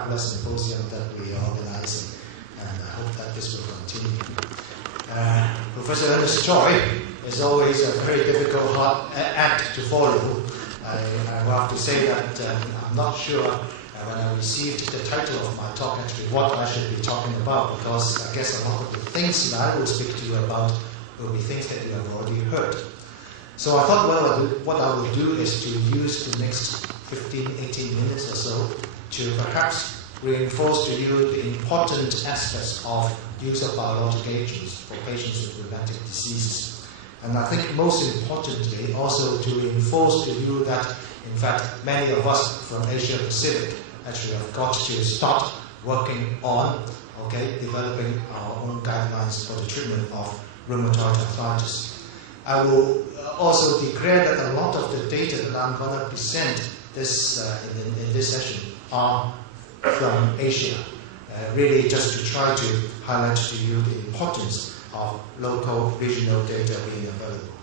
APLAR Symposium that we are organizing, and I hope that this will continue. Professor Ernest Choi is always a very difficult act to follow. I have to say that I'm not sure when I received the title of my talk actually what I should be talking about, because I guess a lot of the things that I will speak to you about will be things that you have already heard. So I thought what I will do is to use the next 15-18 minutes or so to perhaps reinforce to you the important aspects of use of biologic agents for patients with rheumatic diseases. And I think most importantly also to reinforce to you that in fact many of us from Asia Pacific actually have got to start working on developing our own guidelines for the treatment of rheumatoid arthritis. I will also declare that a lot of the data that I'm going to present in this session are from Asia, really just to try to highlight to you the importance of local, regional data being available.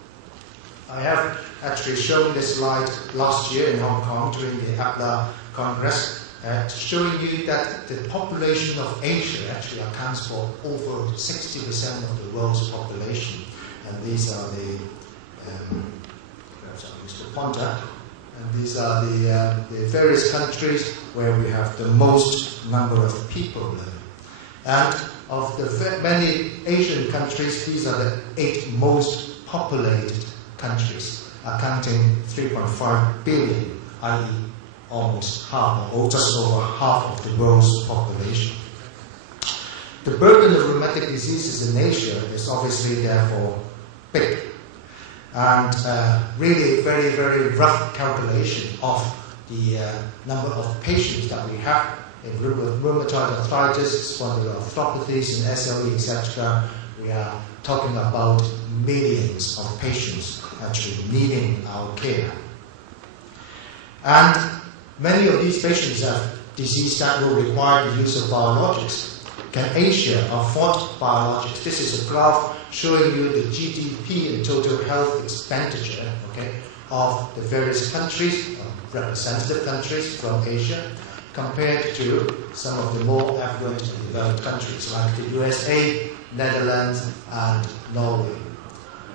I have actually shown this slide last year in Hong Kong during the APLAR Congress, showing you that the population of Asia actually accounts for over 60% of the world's population. And these are the, perhaps I'll use the pointer, and these are the various countries where we have the most number of people living. And of the many Asian countries, these are the 8 most populated countries, accounting 3.5 billion, i.e. almost half, or just over half of the world's population. The burden of rheumatic diseases in Asia is obviously therefore big. And really very, very rough calculation of the number of patients that we have in rheumatoid arthritis, spondyloarthropathies, and SLE, etc. We are talking about millions of patients actually needing our care. And many of these patients have disease that will require the use of biologics. Can Asia afford biologics? This is a graph showing you the GDP and total health expenditure of the various countries, representative countries from Asia, compared to some of the more affluent and developed countries like the USA, Netherlands, and Norway.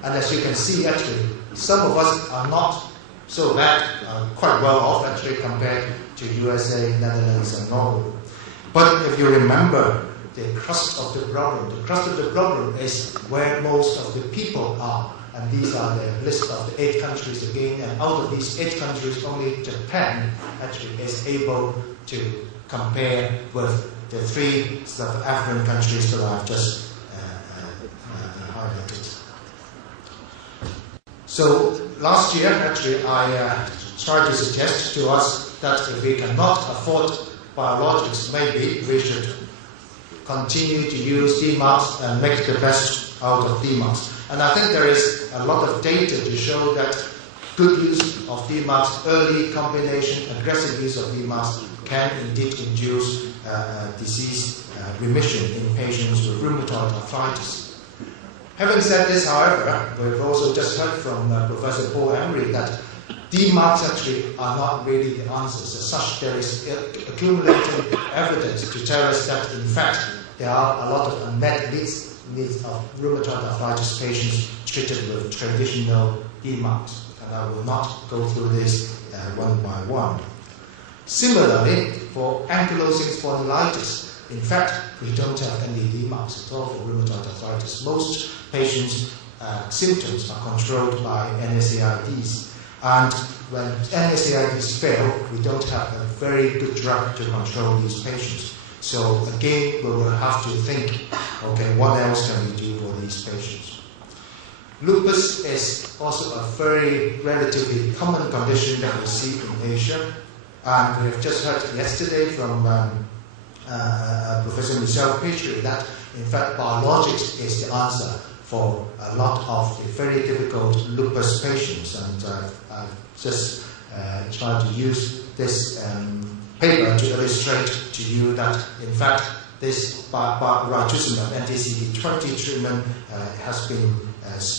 And as you can see, actually, some of us are not so bad, quite well off actually compared to USA, Netherlands, and Norway. But if you remember the crust of the problem is where most of the people are. And these are the list of the 8 countries again. And out of these 8 countries, only Japan actually is able to compare with the 3 sort of African countries that I've just highlighted. So last year, actually, I tried to suggest to us that if we cannot afford biologics, maybe we should continue to use DMARDs and make the best out of DMARDs. And I think there is a lot of data to show that good use of DMARDs, early combination, aggressive use of DMARDs can indeed induce disease remission in patients with rheumatoid arthritis. Having said this, however, we've also just heard from Professor Paul Emery that DMARDs actually are not really the answers. As such, there is accumulating evidence to tell us that, in fact, there are a lot of unmet needs of rheumatoid arthritis patients treated with traditional DMARDs. And I will not go through this one by one. Similarly, for ankylosing spondylitis, in fact, we don't have any DMARDs at all for rheumatoid arthritis. Most patients' symptoms are controlled by NSAIDs. And when NSAIDs fail, we don't have a very good drug to control these patients. So again, we will have to think, what else can we do for these patients? Lupus is also a very relatively common condition that we see in Asia. And we have just heard yesterday from Professor Michel Petrie that, in fact, biologics is the answer for a lot of the very difficult lupus patients. And I've just tried to use this paper to illustrate to you that, in fact, this Rituximab anti-CD20 treatment has been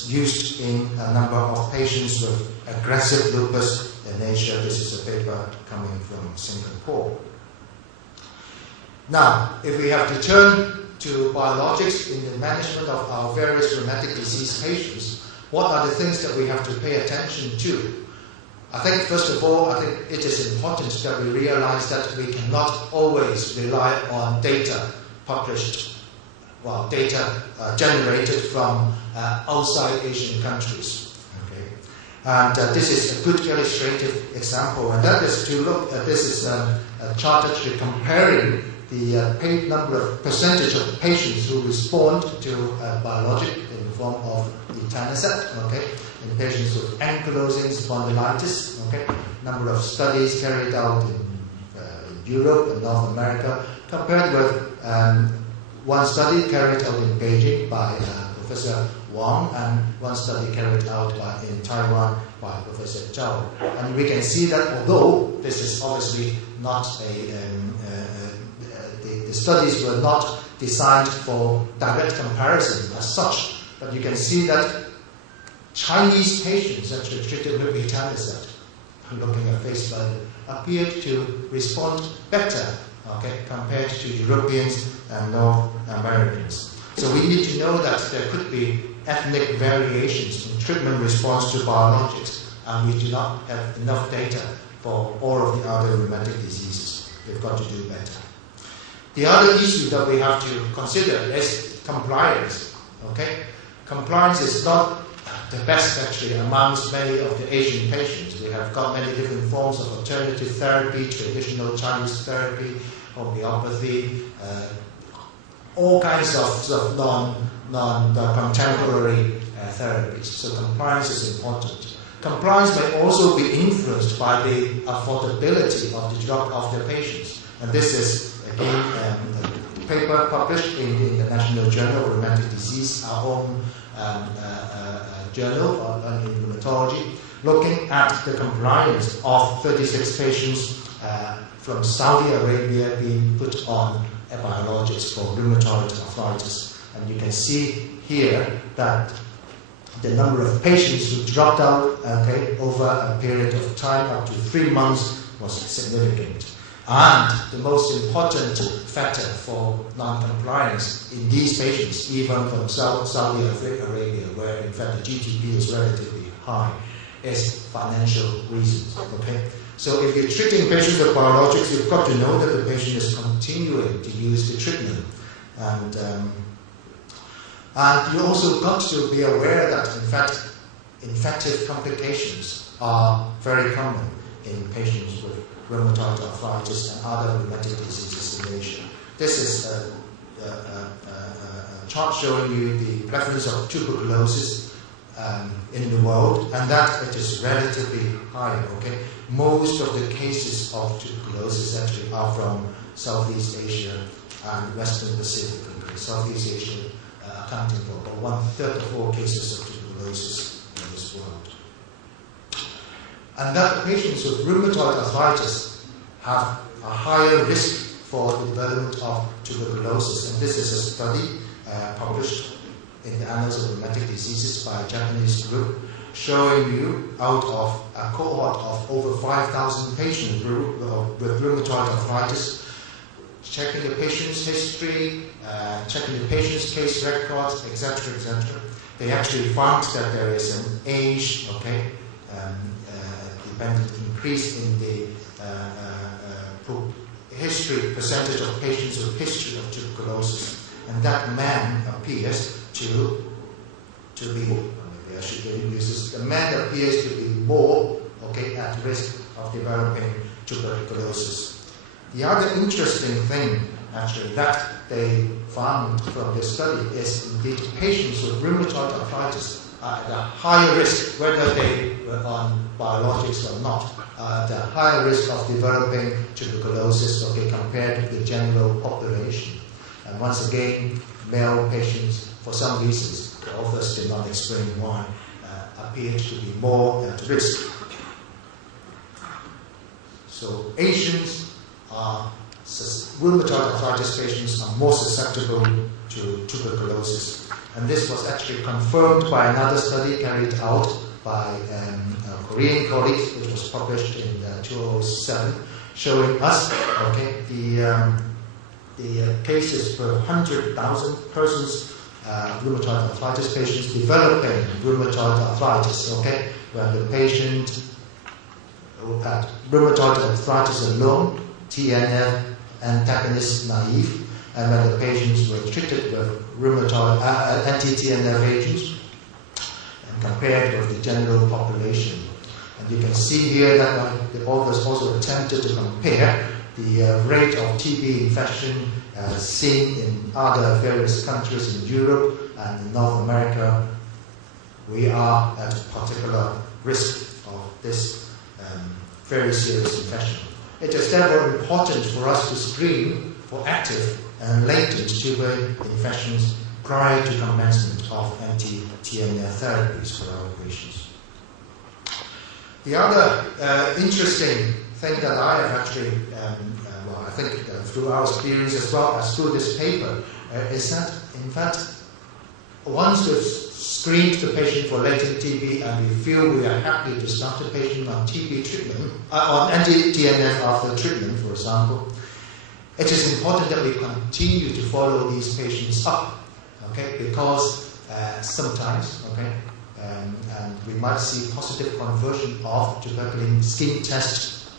used in a number of patients with aggressive lupus in Asia. This is a paper coming from Singapore. Now, if we have to turn to biologics in the management of our various rheumatic disease patients, what are the things that we have to pay attention to? I think, first of all, I think it is important that we realize that we cannot always rely on data published, well, data generated from outside Asian countries. Okay? And this is a good illustrative example, and that is to look at this is a chart actually comparing the number of percentage of patients who respond to biologic in the form of etanercept, okay, in patients with ankylosing spondylitis, okay, number of studies carried out in Europe and North America, compared with one study carried out in Beijing by Professor Wang and one study carried out in Taiwan by Professor Zhao. And we can see that although this is obviously not the studies were not designed for direct comparison as such, but you can see that Chinese patients actually treated with etanercept, looking at face value, appeared to respond better, okay, compared to Europeans and North Americans. So we need to know that there could be ethnic variations in treatment response to biologics, and we do not have enough data for all of the other rheumatic diseases. We've got to do better. The other issue that we have to consider is compliance. Okay? Compliance is not the best actually amongst many of the Asian patients. We have got many different forms of alternative therapy, traditional Chinese therapy, homeopathy, all kinds of non-contemporary therapies. So compliance is important. Compliance may also be influenced by the affordability of the drug of the patients. And this is again, a paper published in the National Journal of Rheumatic Disease, our own journal in rheumatology, looking at the compliance of 36 patients from Saudi Arabia being put on biologics for rheumatoid arthritis. And you can see here that the number of patients who dropped out over a period of time, up to 3 months, was significant. And the most important factor for non-compliance in these patients, even from Saudi Arabia, where in fact the GDP is relatively high, is financial reasons. Okay? So if you're treating patients with biologics, you've got to know that the patient is continuing to use the treatment. And you also got to be aware that in fact infective complications are very common in patients with rheumatoid arthritis and other rheumatic diseases in Asia. This is a chart showing you the prevalence of tuberculosis in the world, and that it is relatively high. Okay, most of the cases of tuberculosis actually are from Southeast Asia and Western Pacific countries. Southeast Asia accounting for about 1/3 of all cases of tuberculosis in this world. And that patients with rheumatoid arthritis have a higher risk for the development of tuberculosis. And this is a study published in the Annals of Rheumatic Diseases by a Japanese group, showing you out of a cohort of over 5,000 patients with rheumatoid arthritis, checking the patient's history, checking the patient's case records, etc., etc. They actually found that there is an age, dependent increase in the percentage of patients with history of tuberculosis, and that man appears to be, maybe I should use this, the man appears to be more at risk of developing tuberculosis. The other interesting thing actually that they found from this study is indeed patients with rheumatoid arthritis are at a higher risk, whether they were on biologics or not, the higher risk of developing tuberculosis compared to the general population. And once again, male patients, for some reasons, the authors did not explain why, appear to be more at risk. So Asians are, rheumatoid arthritis patients are more susceptible to tuberculosis. And this was actually confirmed by another study carried out by Korean colleagues, which was published in 2007, showing us the cases per 100,000 persons, rheumatoid arthritis patients developing rheumatoid arthritis, okay, where the patient had rheumatoid arthritis alone, TNF antagonist naive, and when the patients were treated with rheumatoid anti-TNF agents and compared with the general population. And you can see here that the authors also attempted to compare the rate of TB infection seen in other various countries in Europe and in North America. We are at a particular risk of this very serious infection. It is therefore important for us to screen for active and latent tuberculin infections prior to commencement of anti-TNF therapies for our patients. The other interesting thing that I have actually, I think through our experience as well as through this paper, is that in fact, once we've screened the patient for latent TB and we feel we are happy to start the patient on TB treatment, on anti-TNF after treatment, for example, it is important that we continue to follow these patients up, okay? Because sometimes, okay, and we might see positive conversion of tuberculin skin test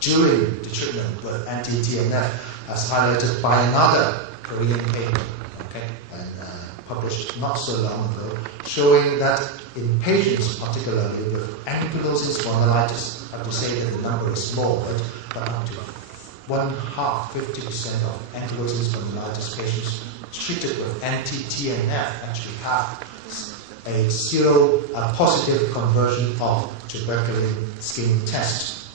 during the treatment with anti-TNF, as highlighted by another Korean paper, okay, and published not so long ago, showing that in patients, particularly with ankylosing spondylitis, I have to say that the number is small, but up to 50% of ankylosing spondylitis patients treated with anti-TNF actually have a positive conversion of tuberculin skin test.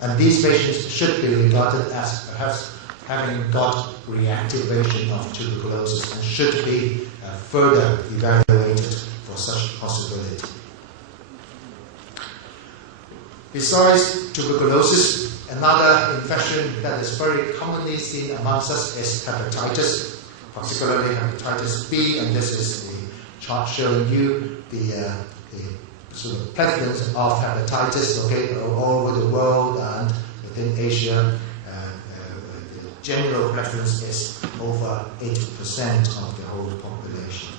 And these patients should be regarded as perhaps having got reactivation of tuberculosis and should be further evaluated for such possibility. Besides tuberculosis, another infection that is very commonly seen amongst us is hepatitis, particularly hepatitis B, and this is the chart showing you the sort of prevalence of hepatitis, okay, all over the world and within Asia. The general prevalence is over 80% of the whole population.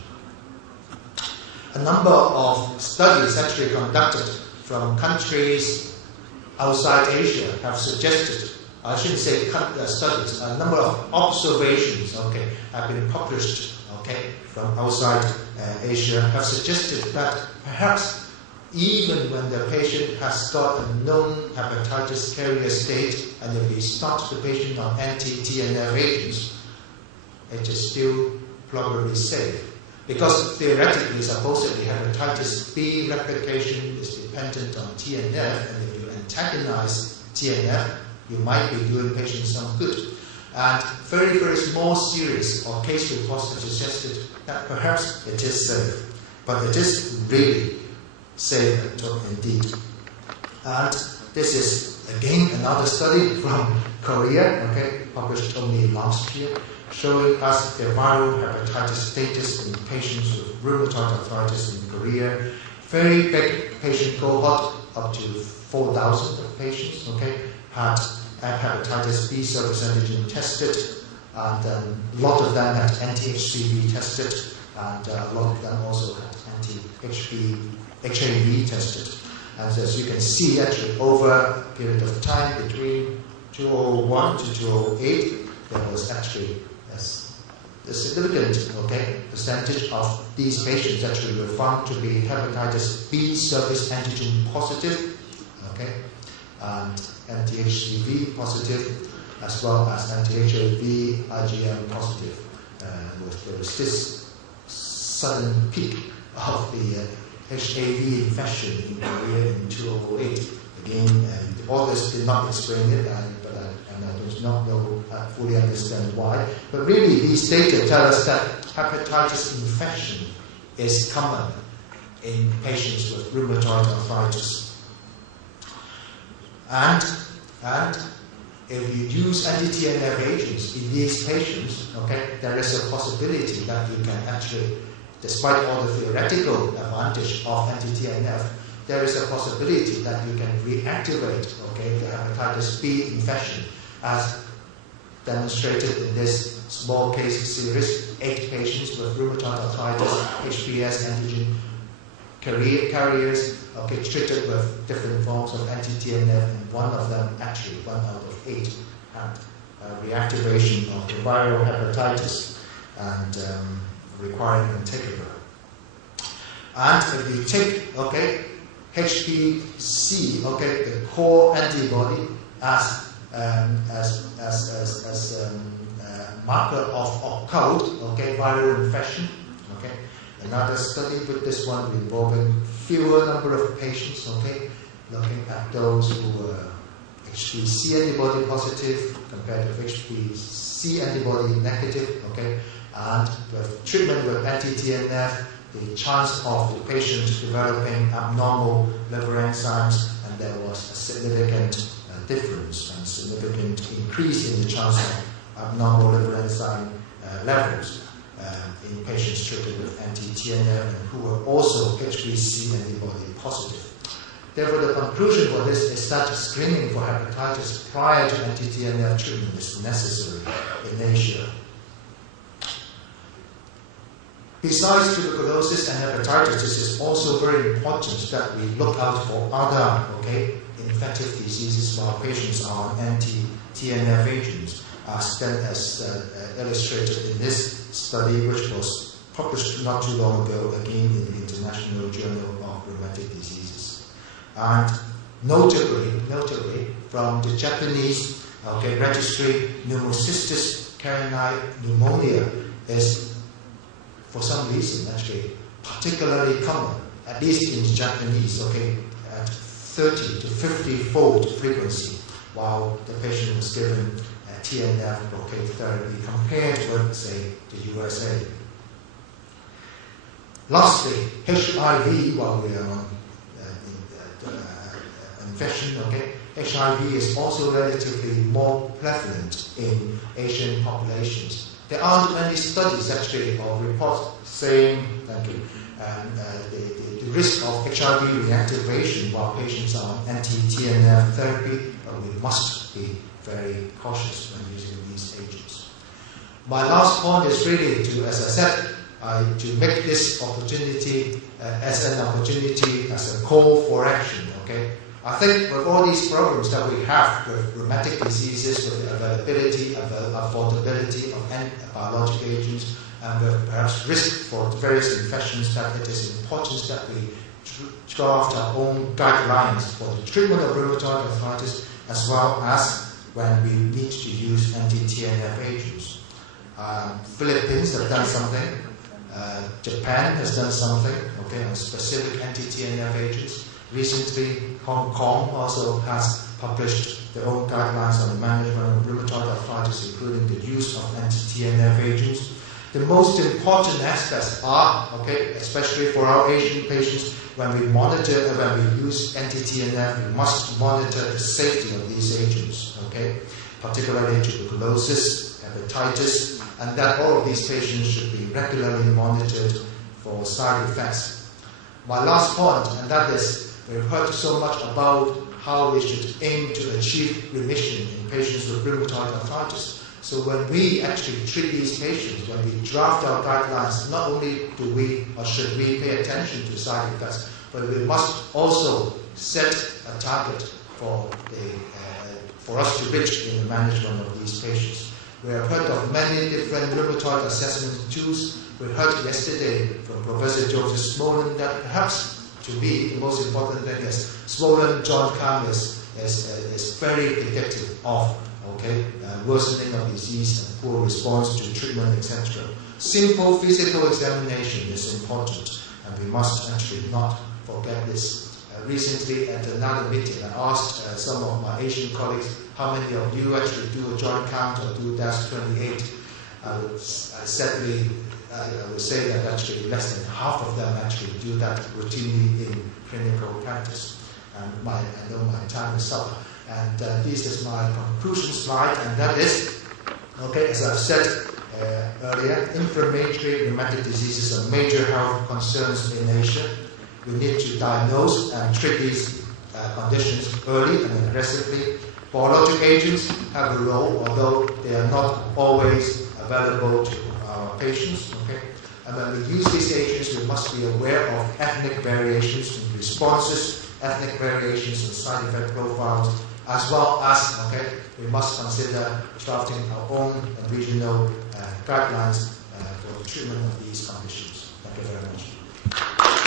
A number of studies actually conducted from countries outside Asia have suggested, I shouldn't say studies, a number of observations, okay, have been published, okay, from outside Asia, have suggested that perhaps even when the patient has got a known hepatitis carrier state, and if we start the patient on anti-TNF agents, it is still probably safe. Because theoretically, supposedly, hepatitis B replication is dependent on TNF, and if you antagonize TNF, you might be doing patients some good. And very, very small series of case reports have suggested that perhaps it is safe. But it is really safe indeed. And this is, again, another study from Korea, okay, published only last year, showing us the viral hepatitis status in patients with rheumatoid arthritis in Korea. Very big patient cohort, up to 4,000 of patients, okay, had hepatitis B surface antigen tested, and a lot of them had anti-HBV tested, and a lot of them also had anti-HIV tested. And as you can see, actually, over a period of time between 2001 to 2008, there was actually a significant, okay, percentage of these patients actually were found to be hepatitis B surface antigen positive, okay, and anti-HBV positive, as well as anti-HIV IgM positive. There was this sudden peak of the HIV infection in Korea in 2008. Again, the authors did not explain it, but I do not know, fully understand why. But really, these data tell us that hepatitis infection is common in patients with rheumatoid arthritis. And if you use anti-TNF agents in these patients, okay, there is a possibility that you can actually, despite all the theoretical advantage of anti-TNF, there is a possibility that you can reactivate, okay, the hepatitis B infection, as demonstrated in this small case series, 8 patients with rheumatoid arthritis, HBs antigen carriers, okay, treated with different forms of anti-TNF, and one of them, actually 1 out of 8, had reactivation of the viral hepatitis and requiring integral. And if you take, okay, HBsAg, okay, the core antibody as marker of occult, okay, viral infection, okay. Another study with this one involving fewer number of patients, okay, looking at those who were HBc antibody positive compared to HBc antibody negative, okay, and with treatment with anti-TNF, the chance of the patient developing abnormal liver enzymes, and there was a significant difference and significant increase in the chance of abnormal liver enzyme levels in patients treated with anti-TNF and who were also HBc antibody positive. Therefore, the conclusion for this is that screening for hepatitis prior to anti-TNF treatment is necessary in Asia. Besides tuberculosis and hepatitis, it is also very important that we look out for other, okay, infectious diseases while patients are on anti-TNF agents, as illustrated in this study, which was published not too long ago, again in the International Journal of Rheumatic Diseases. And notably from the Japanese, okay, registry, pneumocystis carinii pneumonia is, for some reason, actually particularly common, at least in the Japanese, okay, at 30 to 50-fold frequency, while the patient was given TNF blockade therapy compared with, say, the USA. Lastly, HIV, while we are on infection, okay, HIV is also relatively more prevalent in Asian populations. There aren't many studies actually or reports saying, thank you, the risk of HIV reactivation while patients are on anti-TNF therapy, but we must be very cautious when using these agents. My last point is really to, as I said, to make this opportunity as an opportunity, as a call for action, okay? I think with all these problems that we have with rheumatic diseases, with the availability, affordability of biologic agents, and with perhaps risk for various infections, that it is important that we draft our own guidelines for the treatment of rheumatoid arthritis, as well as when we need to use anti-TNF agents. Philippines have done something. Japan has done something, okay, on specific anti-TNF agents. Recently, Hong Kong also has published their own guidelines on the management of rheumatoid arthritis, including the use of anti-TNF agents. The most important aspects are, okay, especially for our Asian patients, when we monitor, when we use anti-TNF, we must monitor the safety of these agents, okay, particularly tuberculosis, hepatitis, and that all of these patients should be regularly monitored for side effects. My last point, and that is, we've heard so much about how we should aim to achieve remission in patients with rheumatoid arthritis. So when we actually treat these patients, when we draft our guidelines, not only do we or should we pay attention to side effects, but we must also set a target for us to reach in the management of these patients. We have heard of many different rheumatoid assessment tools. We heard yesterday from Professor Joseph Smolin that perhaps, to me, the most important thing is swollen joint count is very predictive of, okay, worsening of disease and poor response to treatment, etc. Simple physical examination is important, and we must actually not forget this. Recently, at another meeting, I asked some of my Asian colleagues, how many of you actually do a joint count or do DAS28? I would say that actually less than half of them actually do that routinely in clinical practice. And I know my time is up. And this is my conclusion slide, and that is, okay, as I've said earlier, inflammatory rheumatic diseases are major health concerns in Asia. We need to diagnose and treat these conditions early and aggressively, Biologic agents have a role, although they are not always available to our patients. Okay? And when we use these agents, we must be aware of ethnic variations in responses, ethnic variations in side effect profiles, as well as, okay, we must consider drafting our own regional guidelines for the treatment of these conditions. Thank you very much.